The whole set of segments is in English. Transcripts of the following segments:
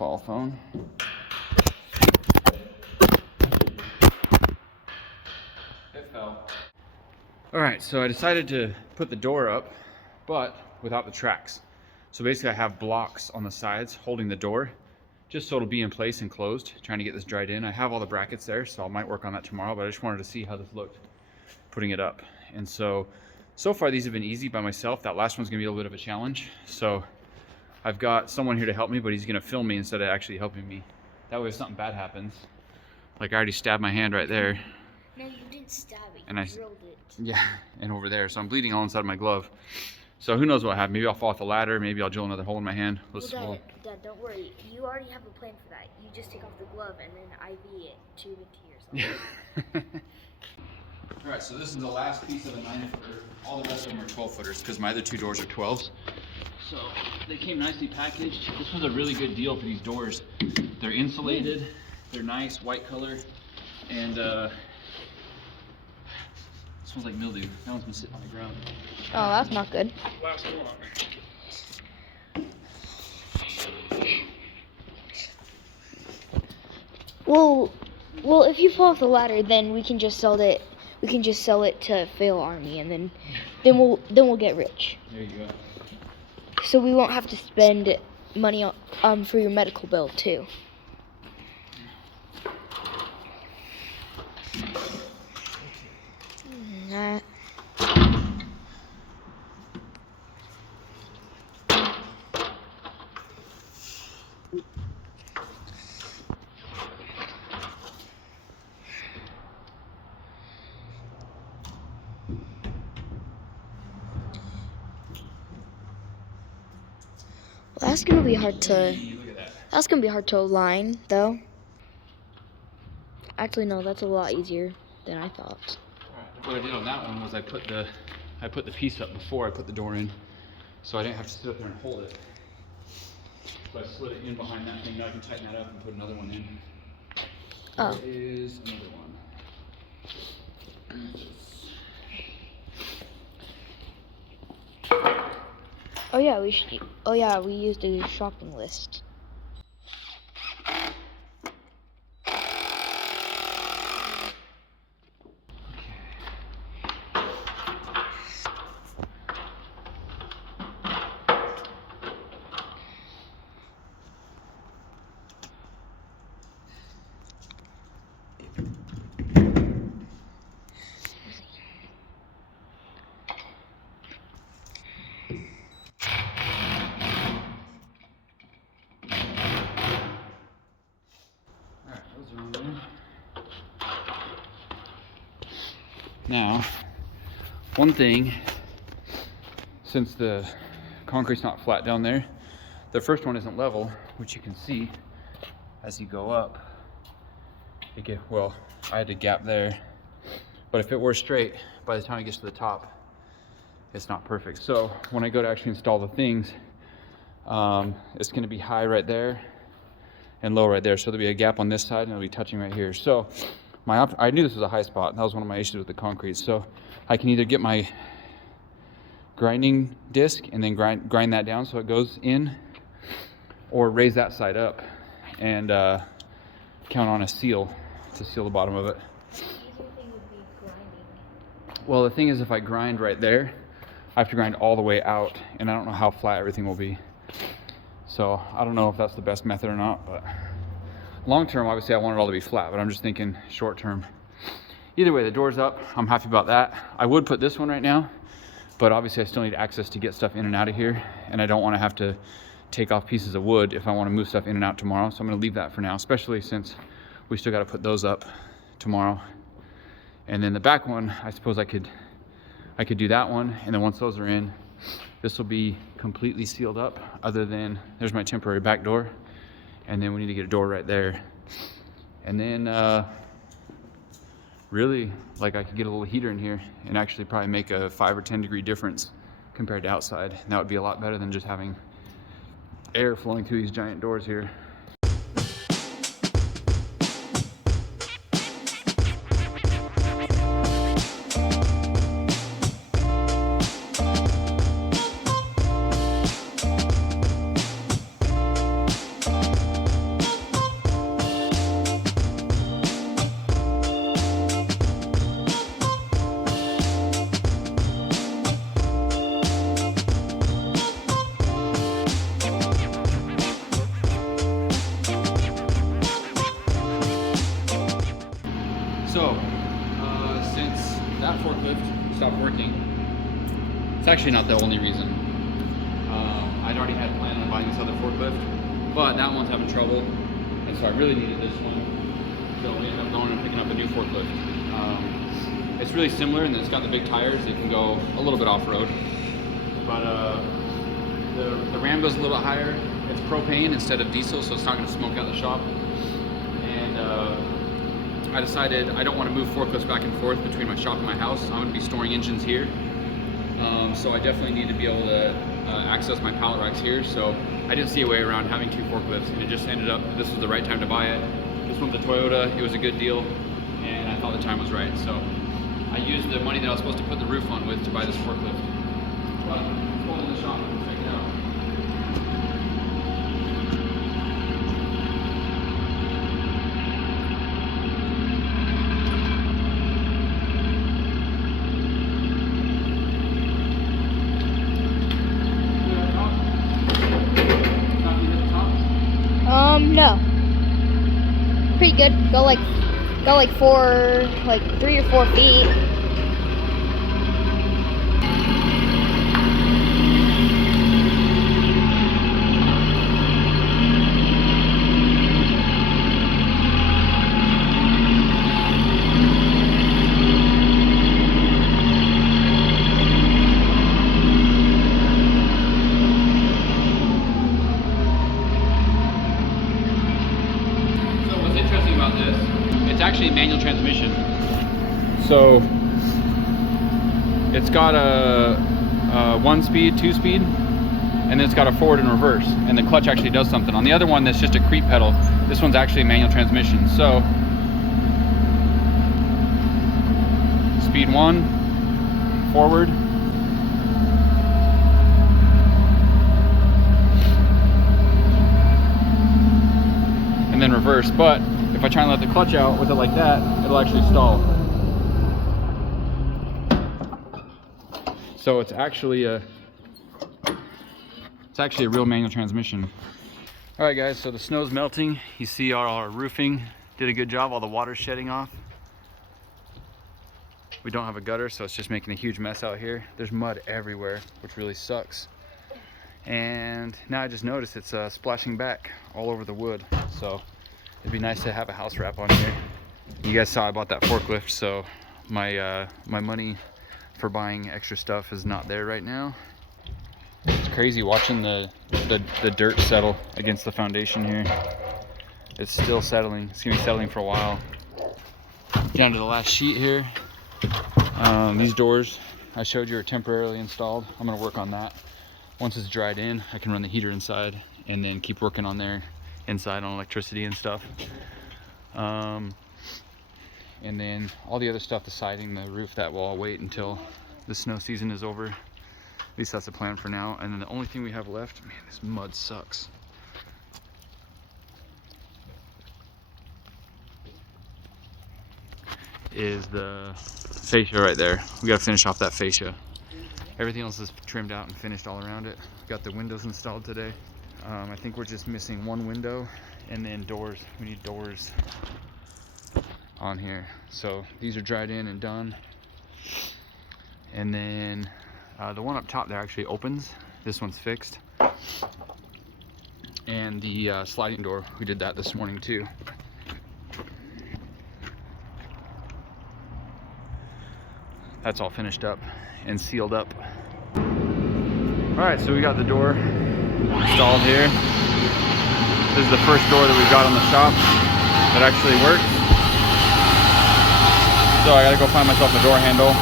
fall phone. It fell. All right, so I decided to put the door up, but without the tracks. So basically I have blocks on the sides holding the door, just so it'll be in place and closed, trying to get this dried in. I have all the brackets there, so I might work on that tomorrow, but I just wanted to see how this looked putting it up. And so far these have been easy by myself. That last one's gonna be a little bit of a challenge. So I've got someone here to help me, but he's gonna film me instead of actually helping me. That way if something bad happens, like I already stabbed my hand right there. No, you didn't stab it, and you I drilled it. Yeah, and over there. So I'm bleeding all inside my glove. So who knows what happened. Maybe I'll fall off the ladder. Maybe I'll drill another hole in my hand. Dad, don't worry. You already have a plan for that. You just take off the glove and then IV it, tube into yourself. All right, so this is the last piece of a 9-footer. All the rest of them are 12-footers because my other two doors are 12s. So they came nicely packaged. This was a really good deal for these doors. They're insulated. They're nice, white color, and smells like mildew. That one's been sitting on the ground. Oh, that's not good. Last one. Well, if you fall off the ladder, then we can just sell it. We can just sell it to Fail Army, and then we'll get rich. There you go. So we won't have to spend money on for your medical bill too. That's gonna be hard to. That's gonna be hard to align, though. Actually, no, that's a lot easier than I thought. What I did on that one was I put the piece up before I put the door in, so I didn't have to sit up there and hold it. So I slid it in behind that thing. Now I can tighten that up and put another one in. Oh. There is another one. Oh yeah, we should. Oh yeah, we used a shopping list. Now, one thing, since the concrete's not flat down there, the first one isn't level, which you can see as you go up. Well, I had a gap there, but if it were straight, by the time it gets to the top, it's not perfect. So when I go to actually install the things, it's gonna be high right there and low right there. So there'll be a gap on this side and it'll be touching right here. So I knew this was a high spot. That was one of my issues with the concrete. So I can either get my grinding disc and then grind that down so it goes in, or raise that side up and count on a seal to seal the bottom of it. The easier thing would be grinding. Well, the thing is, if I grind right there, I have to grind all the way out, and I don't know how flat everything will be. So I don't know if that's the best method or not, but long term, obviously I want it all to be flat, but I'm just thinking short term. Either way, the door's up. I'm happy about that. I would put this one right now, but obviously I still need access to get stuff in and out of here, and I don't want to have to take off pieces of wood if I want to move stuff in and out tomorrow. So I'm going to leave that for now, especially since we still got to put those up tomorrow. And then the back one, I suppose I could do that one, and then once those are in, this will be completely sealed up, other than there's my temporary back door, and then we need to get a door right there. And then really, like, I could get a little heater in here and actually probably make a 5 or 10 degree difference compared to outside. And that would be a lot better than just having air flowing through these giant doors here. So, since that forklift stopped working, it's actually not the only reason. I'd already had planned on buying this other forklift, but that one's having trouble, and so I really needed this one. So we ended up going and picking up a new forklift. It's really similar, and it's got the big tires. It can go a little bit off-road, but the ram goes a little bit higher. It's propane instead of diesel, so it's not going to smoke out the shop. And I decided I don't want to move forklifts back and forth between my shop and my house. I'm going to be storing engines here. So I definitely need to be able to access my pallet racks here. So I didn't see a way around having two forklifts, and it just ended up this was the right time to buy it. This one's a Toyota. It was a good deal, and I thought the time was right. So I used the money that I was supposed to put the roof on with to buy this forklift. But let's go in the shop and check it out. No. Pretty good. Go like 3 or 4 feet. It's actually a manual transmission. So it's got a 1-speed, 2-speed, and then it's got a forward and reverse, and the clutch actually does something. On the other one, that's just a creep pedal. This one's actually a manual transmission. So speed 1, forward, and then reverse. But if I try and let the clutch out with it like that, it'll actually stall. So it's actually a real manual transmission. All right, guys. So the snow's melting. You see our roofing did a good job. All the water's shedding off. We don't have a gutter, so it's just making a huge mess out here. There's mud everywhere, which really sucks. And now I just noticed it's splashing back all over the wood. So it'd be nice to have a house wrap on here. You guys saw I bought that forklift, so my money for buying extra stuff is not there right now. It's crazy watching the dirt settle against the foundation here. It's still settling. It's gonna be settling for a while. Down to the last sheet here. These doors I showed you are temporarily installed. I'm gonna work on that. Once it's dried in, I can run the heater inside and then keep working on there inside on electricity and stuff. And then all the other stuff, the siding, the roof, that will all wait until the snow season is over. At least that's the plan for now. And then the only thing we have left, man, this mud sucks. Is the fascia right there. We gotta finish off that fascia. Everything else is trimmed out and finished all around it. Got the windows installed today. I think we're just missing one window and then doors. We need doors on here. So these are dried in and done. And then the one up top there actually opens. This one's fixed. And the sliding door, we did that this morning too. That's all finished up and sealed up. All right, so we got the door installed here. This is the first door that we've got on the shop that actually works. So I gotta go find myself a door handle.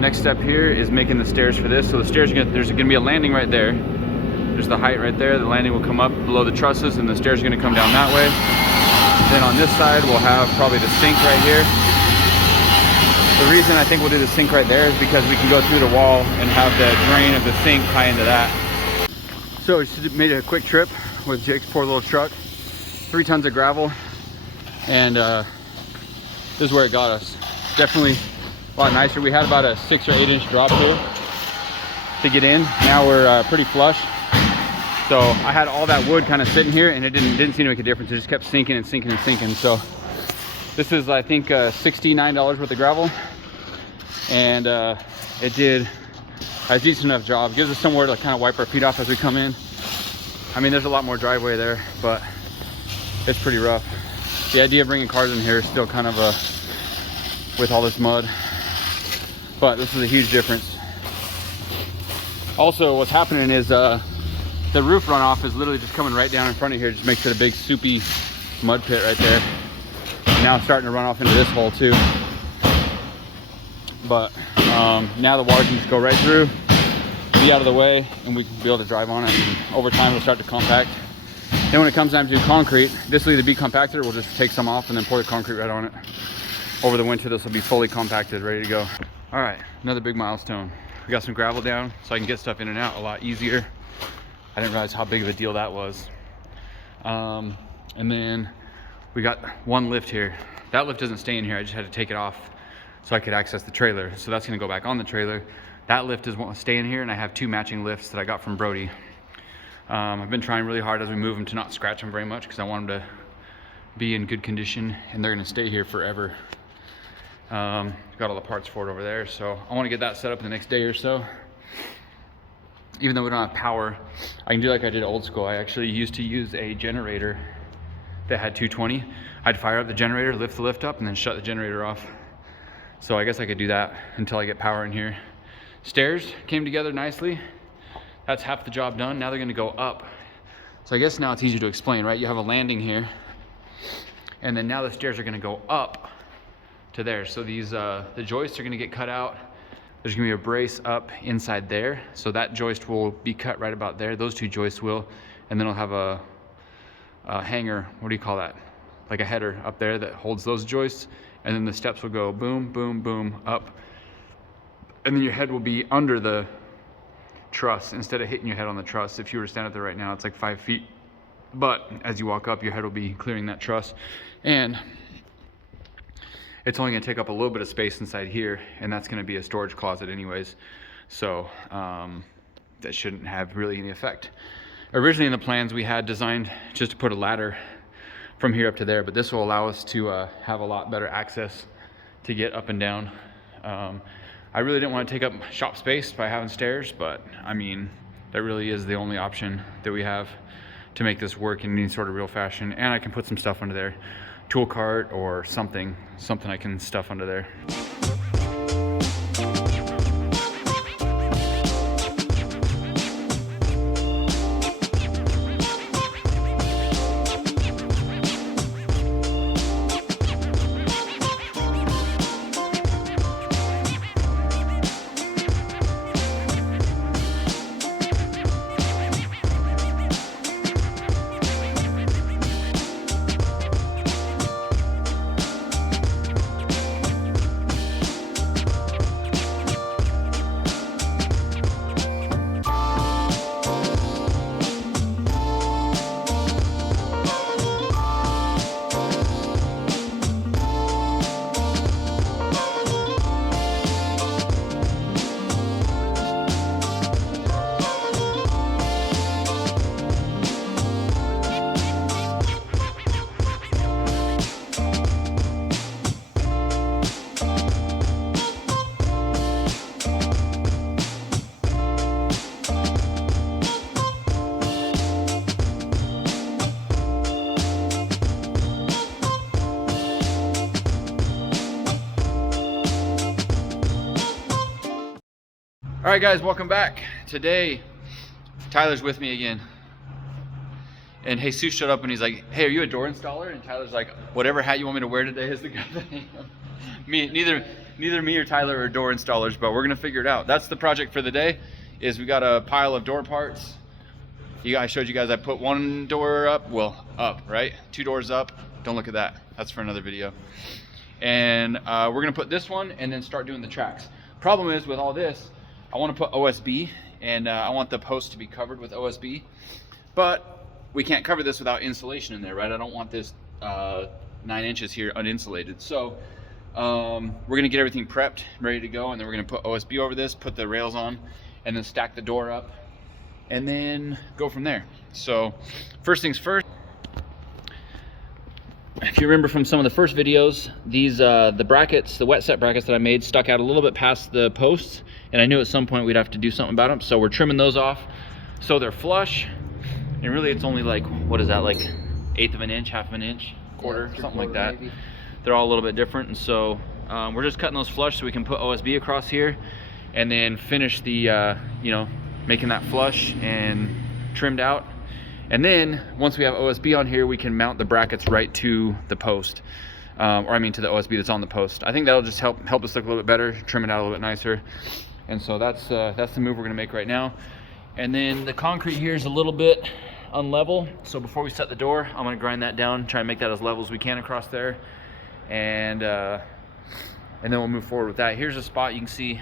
Next step here is making the stairs for this. So the stairs, there's gonna be a landing right there. There's the height right there. The landing will come up below the trusses and the stairs are gonna come down that way. Then on this side, we'll have probably the sink right here. The reason I think we'll do the sink right there is because we can go through the wall and have the drain of the sink tie into that. So we just made a quick trip with Jake's poor little truck. 3 tons of gravel, and this is where it got us. Definitely a lot nicer. We had about a 6 or 8 inch drop here to get in. Now we're pretty flush. So I had all that wood kind of sitting here and it didn't seem to make a difference. It just kept sinking and sinking and sinking. So This is, I think, $69 worth of gravel, and it did a decent enough job. Gives us somewhere to kind of wipe our feet off as we come in. I mean, there's a lot more driveway there, but it's pretty rough. The idea of bringing cars in here is still kind of with all this mud, but this is a huge difference. Also, what's happening is the roof runoff is literally just coming right down in front of here. It just makes it a big soupy mud pit right there. Now it's starting to run off into this hole too. But now the water can just go right through, be out of the way, and we can be able to drive on it. And over time it'll start to compact. Then when it comes time to do concrete, this will either be compacted or we'll just take some off and then pour the concrete right on it. Over the winter this will be fully compacted, ready to go. All right, another big milestone. We got some gravel down so I can get stuff in and out a lot easier. I didn't realize how big of a deal that was. And then we got one lift here. That lift doesn't stay in here. I just had to take it off so I could access the trailer. So that's gonna go back on the trailer. That lift is staying here, and I have 2 matching lifts that I got from Brody. I've been trying really hard as we move them to not scratch them very much because I want them to be in good condition, and they're gonna stay here forever. Got all the parts for it over there, so I wanna get that set up in the next day or so. Even though we don't have power, I can do like I did old school. I actually used to use a generator that had 220. I'd fire up the generator, lift the lift up, and then shut the generator off. So I guess I could do that until I get power in here. Stairs came together nicely. That's half the job done. Now they're gonna go up. So I guess now it's easier to explain, right? You have a landing here, and then now the stairs are gonna go up to there. So these, the joists are gonna get cut out. There's gonna be a brace up inside there. So that joist will be cut right about there. Those 2 joists will, and then I'll have a hanger, what do you call that? Like a header up there that holds those joists. And then the steps will go boom, boom, boom, up. And then your head will be under the truss instead of hitting your head on the truss. If you were to stand up there right now, it's like 5 feet. But as you walk up, your head will be clearing that truss. And it's only gonna take up a little bit of space inside here, and that's gonna be a storage closet anyways. So that shouldn't have really any effect. Originally in the plans we had designed just to put a ladder from here up to there, but this will allow us to have a lot better access to get up and down. I really didn't want to take up shop space by having stairs, but I mean, that really is the only option that we have to make this work in any sort of real fashion. And I can put some stuff under there, tool cart or something I can stuff under there. All right, guys, welcome back. Today, Tyler's with me again. And Jesus showed up and he's like, hey, are you a door installer? And Tyler's like, whatever hat you want me to wear today is the guy that I am. Neither me or Tyler are door installers, but we're gonna figure it out. That's the project for the day, is we got a pile of door parts. I showed you guys I put 1 door up, up, right? 2 doors up, don't look at that. That's for another video. And we're gonna put this one and then start doing the tracks. Problem is with all this, I want to put OSB, and I want the post to be covered with OSB, but we can't cover this without insulation in there, right? I don't want this 9 inches here uninsulated. So we're gonna get everything prepped, ready to go, and then we're gonna put OSB over this, put the rails on, and then stack the door up, and then go from there. So first things first, if you remember from some of the first videos, these the brackets, the wet set brackets that I made stuck out a little bit past the posts, and I knew at some point we'd have to do something about them, so we're trimming those off so they're flush. And really it's only like, what is that, like 1/8 of an inch, 1/2 of an inch, quarter, Yeah, something like that. maybe. They're all a little bit different, and so we're just cutting those flush so we can put OSB across here and then finish the you know, making that flush and trimmed out. And then once we have OSB on here, we can mount the brackets right to the post, or I mean to the OSB that's on the post. I think that'll just help us look a little bit better, trim it out a little bit nicer. And so that's the move we're gonna make right now. And then the concrete here is a little bit unlevel, so before we set the door, I'm gonna grind that down, try and make that as level as we can across there, and then we'll move forward with that. Here's a spot you can see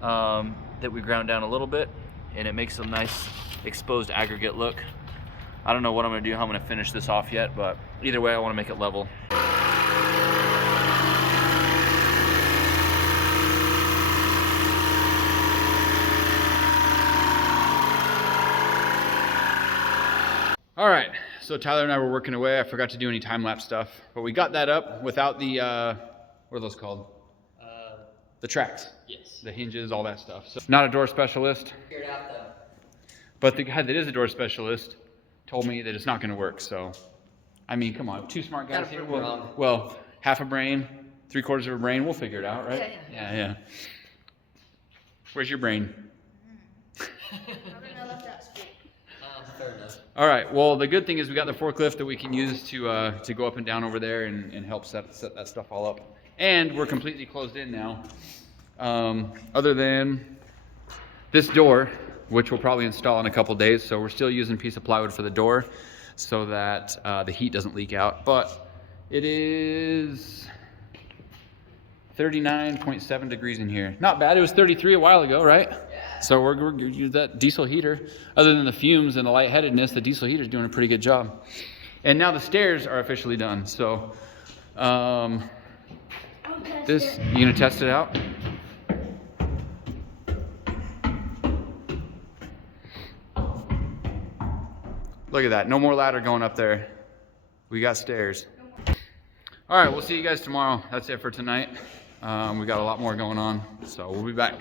that we ground down a little bit, and it makes a nice exposed aggregate look. I don't know what I'm gonna do, how I'm gonna finish this off yet, but either way I wanna make it level. All right, so Tyler and I were working away. I forgot to do any time-lapse stuff, but we got that up without the, what are those called? The tracks. Yes. The hinges, all that stuff. So, not a door specialist. Figured out though. But the guy that is a door specialist told me that it's not gonna work, so. I mean, come on, two smart guys Gotta here. prove me wrong. Well, half a brain, 3/4 of a brain, we'll figure it out, right? Yeah. Where's your brain? Fair enough. All right, well, the good thing is we got the forklift that we can use to go up and down over there and help set that stuff all up. And we're completely closed in now. Other than this door, which we'll probably install in a couple days. So we're still using a piece of plywood for the door so that the heat doesn't leak out. But it is 39.7 degrees in here. Not bad, it was 33 a while ago, right? Yeah. So we're gonna use that diesel heater. Other than the fumes and the lightheadedness, the diesel heater is doing a pretty good job. And now the stairs are officially done. So this, you gonna test it out? Look at that, no more ladder going up there. We got stairs. All right, we'll see you guys tomorrow. That's it for tonight. We got a lot more going on, so we'll be back.